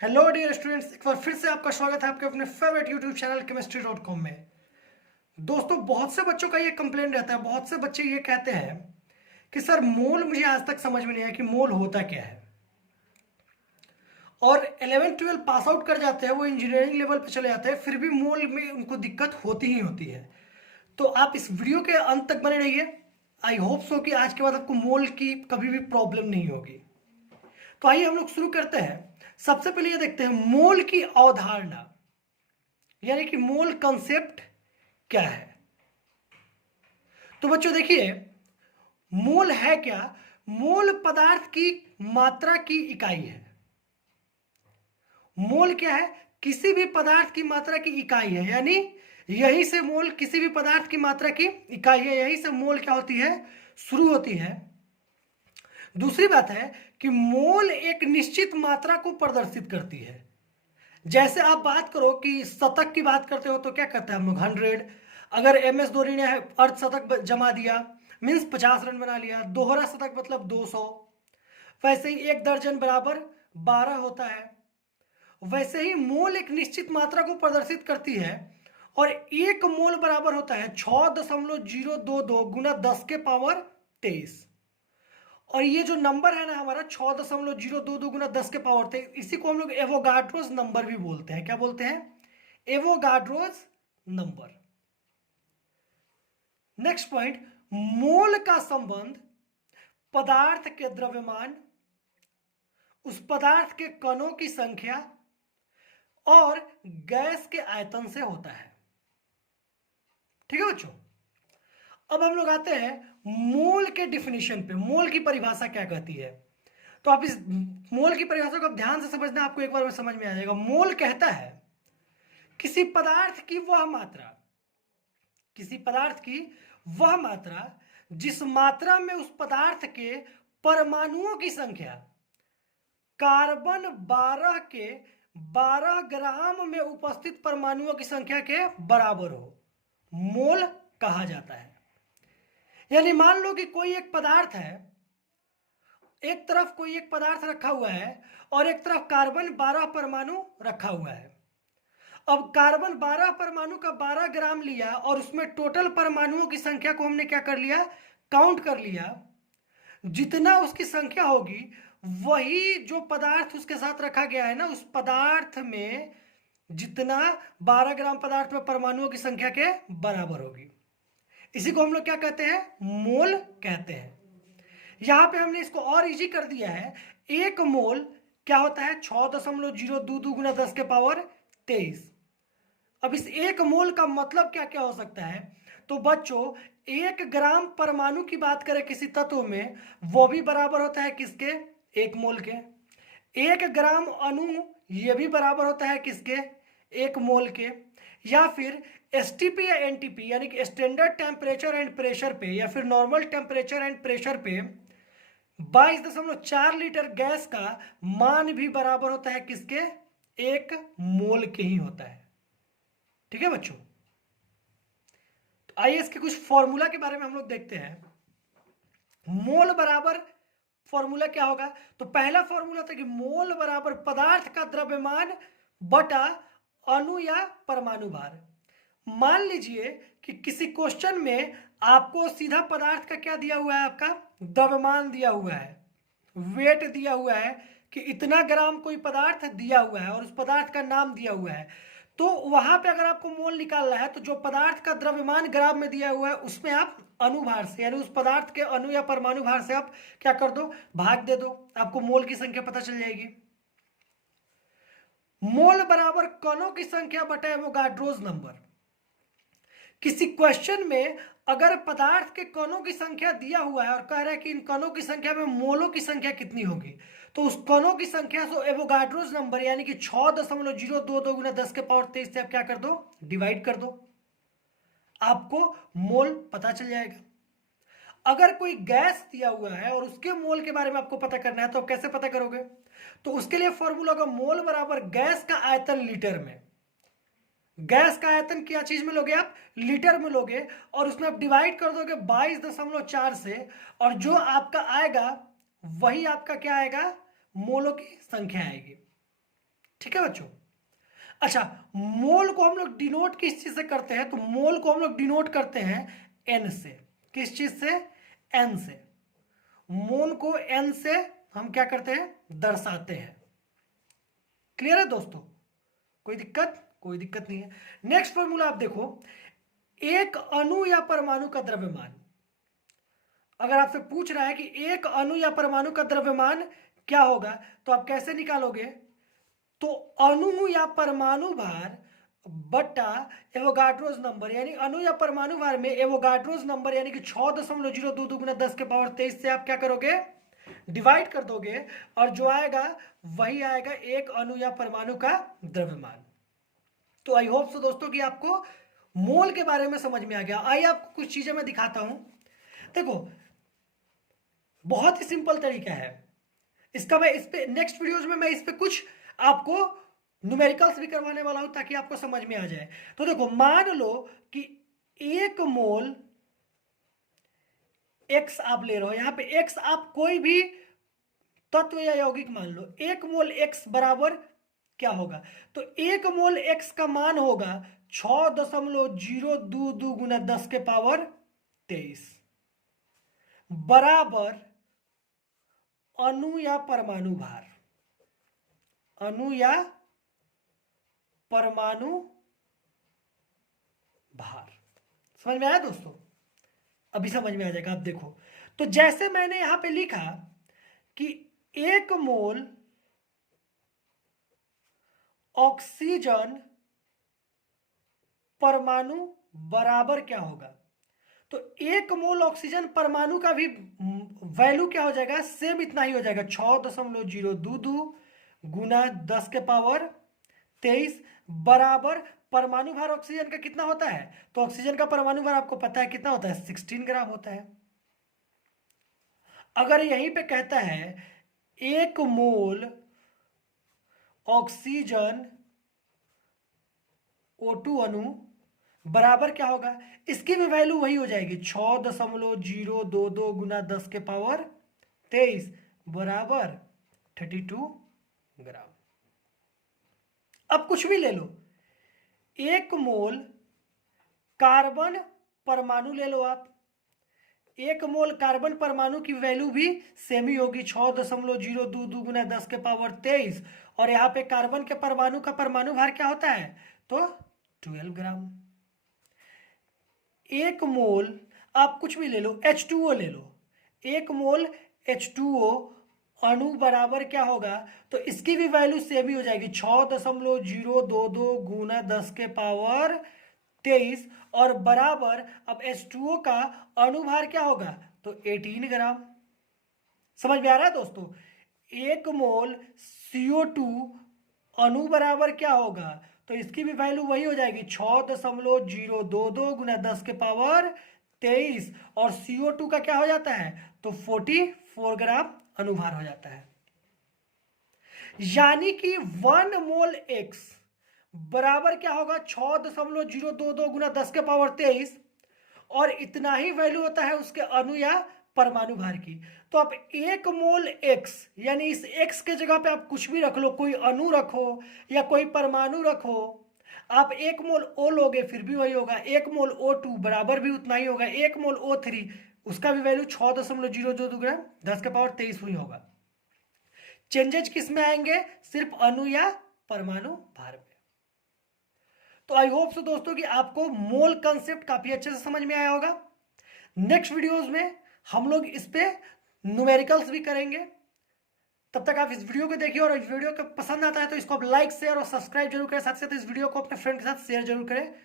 Hello dear students, एक बार फिर से आपका स्वागत है आपके अपने फेवरेट यूट्यूब चैनल chemistry.com में। दोस्तों, बहुत से बच्चों का ये कंप्लेंट रहता है, बहुत से बच्चे ये कहते हैं कि सर मोल मुझे आज तक समझ में नहीं आया कि मोल होता क्या है। और 11-12 पास आउट कर जाते हैं, वो इंजीनियरिंग लेवल पे चले जाते हैं, फिर भी मोल में उनको दिक्कत होती ही होती है। तो आप इस वीडियो के अंत तक बने रहिए। आई होप सो कि आज के बाद आपको मोल की कभी भी प्रॉब्लम नहीं होगी। तो आइए हम लोग शुरू करते हैं। सबसे पहले ये देखते हैं मोल की अवधारणा, यानी कि मोल कंसेप्ट क्या है। तो बच्चों देखिए, मोल है क्या। मोल पदार्थ की मात्रा की इकाई है। मोल क्या है? किसी भी पदार्थ की मात्रा की इकाई है, यानी यही से मोल किसी भी पदार्थ की मात्रा की इकाई है, यही से मोल क्या होती है, शुरू होती है। दूसरी बात है कि मोल एक निश्चित मात्रा को प्रदर्शित करती है। जैसे आप बात करो कि शतक की बात करते हो तो क्या करते हैं हम लोग, 100। अगर MS धोनी ने अर्धशतक जमा दिया मीन्स 50 रन बना लिया, दोहरा शतक मतलब 200। वैसे ही 1 दर्जन बराबर 12 होता है। वैसे ही मोल एक निश्चित मात्रा को प्रदर्शित करती है, और 1 मोल बराबर होता है 6.022 गुना 10 के पावर 23। और ये जो नंबर है ना हमारा 6.022 गुना 10 के पावर 23, इसी को हम लोग एवोगाड्रोस नंबर भी बोलते हैं। क्या बोलते हैं? Avogadro's number. नेक्स्ट पॉइंट, मोल का संबंध पदार्थ के द्रव्यमान, उस पदार्थ के कणों की संख्या और गैस के आयतन से होता है। ठीक है बच्चों, अब हम लोग आते हैं मोल के डिफिनीशन पे। मोल की परिभाषा क्या कहती है, तो आप इस मोल की परिभाषा को आप ध्यान से समझना, आपको एक बार में समझ में आ जाएगा। मोल कहता है किसी पदार्थ की वह मात्रा, किसी पदार्थ की वह मात्रा जिस मात्रा में उस पदार्थ के परमाणुओं की संख्या कार्बन 12 के 12 ग्राम में उपस्थित परमाणुओं की संख्या के बराबर हो, मोल कहा जाता है। यानी मान लो कि कोई एक पदार्थ है, एक तरफ कोई एक पदार्थ रखा हुआ है और एक तरफ कार्बन 12 परमाणु रखा हुआ है। अब कार्बन 12 परमाणु का 12 ग्राम लिया और उसमें टोटल परमाणुओं की संख्या को हमने क्या कर लिया, काउंट कर लिया। जितना उसकी संख्या होगी वही जो पदार्थ उसके साथ रखा गया है ना, उस पदार्थ में जितना 12 ग्राम पदार्थ में परमाणुओं की संख्या के बराबर होगी। इसी को हम लोग क्या कहते हैं, मोल कहते हैं। यहां पे हमने इसको और इजी कर दिया है। 1 मोल क्या होता है, 6.022 गुना 10 के पावर 23। अब इस 1 मोल का मतलब क्या क्या हो सकता है, तो बच्चों 1 ग्राम परमाणु की बात करें किसी तत्व में, वो भी बराबर होता है किसके, 1 मोल के। 1 ग्राम अणु ये भी बराबर होता है किसके, 1 मोल के। या फिर STP या NTP यानी कि स्टैंडर्ड टेम्परेचर एंड प्रेशर पे, या फिर नॉर्मल टेम्परेचर एंड प्रेशर पे 22.4 लीटर गैस का मान भी बराबर होता है किसके, 1 मोल के ही होता है। ठीक है बच्चों, तो आइए इसके कुछ फॉर्मूला के बारे में हम लोग देखते हैं। मोल बराबर फॉर्मूला क्या होगा, तो पहला फॉर्मूला था कि मोल बराबर पदार्थ का द्रव्यमान बटा अणु या परमाणु भार। मान लीजिए कि किसी क्वेश्चन में आपको सीधा पदार्थ का क्या दिया हुआ है, आपका द्रव्यमान दिया हुआ है, वेट दिया हुआ है कि इतना ग्राम कोई पदार्थ दिया हुआ है और उस पदार्थ का नाम दिया हुआ है। तो वहां पे अगर आपको मोल निकालना है तो जो पदार्थ का द्रव्यमान ग्राम में दिया हुआ है उसमें आप अनुभार से, यानी उस पदार्थ के अणु या परमाणु भार से आप क्या कर दो, भाग दे दो, आपको मोल की संख्या पता चल जाएगी। मोल बराबर कणों की संख्या बटा एवोगाड्रोस नंबर। किसी क्वेश्चन में अगर पदार्थ के कणों की संख्या दिया हुआ है और कह रहा है कि इन कणों की संख्या में मोलों की संख्या कितनी होगी, तो उस कणों की संख्या से एवोगाड्रोस नंबर यानी कि 6.022 गुना 10 के पावर 23 से आप क्या कर दो, डिवाइड कर दो, आपको मोल पता चल जाएगा। अगर कोई गैस दिया हुआ है और उसके मोल के बारे में आपको पता करना है तो आप कैसे पता करोगे, तो उसके लिए फॉर्मूला होगा मोल बराबर गैस का आयतन लीटर में। गैस का आयतन क्या चीज में लोगे आप, लीटर में लोगे, और उसमें आप डिवाइड कर दोगे 22.4 से, और जो आपका आएगा वही आपका क्या आएगा, मोलों की संख्या आएगी। ठीक है बच्चों। अच्छा, मोल को हम लोग डिनोट किस चीज से करते हैं? तो मोल को हम लोग डिनोट करते हैं एन से। किस चीज से? एन से। मोल को एन से हम क्या करते हैं? दर्शाते हैं। क्लियर है दोस्तों? कोई दिक्कत? कोई दिक्कत नहीं है। नेक्स्ट फॉर्मूला आप देखो, एक अणु या परमाणु का द्रव्यमान। अगर आपसे पूछ रहा है कि एक अणु या परमाणु का द्रव्यमान क्या होगा, तो आप कैसे निकालोगे? तो अणु या परमाणु भार बट्टा एवोगाड्रोस नंबर, यानी अणु या परमाणु भार में एवोगाड्रोस नंबर यानी कि 6.022 गुना 10 के पावर 23 से आप क्या करोगे? डिवाइड कर दोगे, और जो आएगा वही आएगा एक अणु या परमाणु का द्रव्यमान। तो आई होप सो दोस्तों कि आपको मोल के बारे में समझ में आ गया। आइए आपको कुछ चीजें मैं दिखाता हूं। देखो, बहुत ही सिंपल तरीका है इसका। मैं इस पे नेक्स्ट वीडियोज में मैं इस पे कुछ आपको न्यूमेरिकल्स भी करवाने वाला हूं ताकि आपको समझ में आ जाए। तो देखो, मान लो कि एक मोल एक्स आप ले रहे हो। यहां पे एक्स आप कोई भी तत्व या यौगिक मान लो। एक मोल एक्स बराबर क्या होगा? तो एक मोल एक्स का मान होगा 6.022 गुना 10 के पावर 23 बराबर अणु या परमाणु भार। अणु या परमाणु भार। समझ में आया दोस्तों? अभी समझ में आ जाएगा। आप देखो, तो जैसे मैंने यहां पे लिखा कि एक मोल ऑक्सीजन परमाणु बराबर क्या होगा? तो एक मोल ऑक्सीजन परमाणु का भी वैल्यू क्या हो जाएगा? सेम इतना ही हो जाएगा, 6.022 गुना 10 के पावर 23 बराबर परमाणु भार ऑक्सीजन का कितना होता है? तो ऑक्सीजन का परमाणु भार आपको पता है कितना होता है? 16 ग्राम होता है। अगर यहीं पे कहता है एक मोल ऑक्सीजन O2 अणु बराबर क्या होगा? इसकी भी वैल्यू वही हो जाएगी, 6.022 गुना 10 के पावर 23 बराबर 32 ग्राम। अब कुछ भी ले लो, एक मोल कार्बन परमाणु ले लो आप। एक मोल कार्बन परमाणु की वैल्यू भी सेम ही होगी, 6.022 गुना 10 के पावर 23। और यहां पे कार्बन के परमाणु का परमाणु भार क्या होता है? तो 12 ग्राम। एक मोल आप कुछ भी ले लो, H2O ले लो। एक मोल H2O अणु बराबर क्या होगा? तो इसकी भी वैल्यू सेम ही हो जाएगी, 6.022 गुना 10 के पावर 23 और बराबर अब H2O का अणुभार क्या होगा? तो 18 ग्राम। समझ में आ रहा है दोस्तों? एक मोल CO2 अणु बराबर क्या होगा? तो इसकी भी वैल्यू वही हो जाएगी, 6.022 गुना 10 के पावर 23 और CO2 का क्या हो जाता है? तो 44 ग्राम अणुभार हो जाता है। यानी कि 1 मोल एक्स बराबर क्या होगा? 6.022 गुना 10 के पावर 23 और इतना ही वैल्यू होता है उसके अणु या परमाणु भार की। तो आप एक मोल एक्स, यानी इस एक्स के जगह पे आप कुछ भी रख लो, कोई अणु रखो या कोई परमाणु रखो। आप एक मोल O लोगे फिर भी वही होगा, एक मोल O2 बराबर भी उतना ही होगा, एक मोल O3 उसका भी वैल्यू 6.022 ग्राम 10 के पावर 23 ही होगा। चेंजेज किस में आएंगे? सिर्फ अणु या परमाणु भार में। तो आई होप सो दोस्तों कि आपको मोल कंसेप्ट काफी अच्छे से समझ में आया होगा। नेक्स्ट वीडियोस में हम लोग इस पे न्यूमेरिकल्स भी करेंगे। तब तक आप इस वीडियो को देखिए, और इस वीडियो को पसंद आता है तो इसको आप लाइक शेयर और सब्सक्राइब जरूर करें। साथ साथ इस वीडियो को अपने फ्रेंड के साथ शेयर जरूर करें।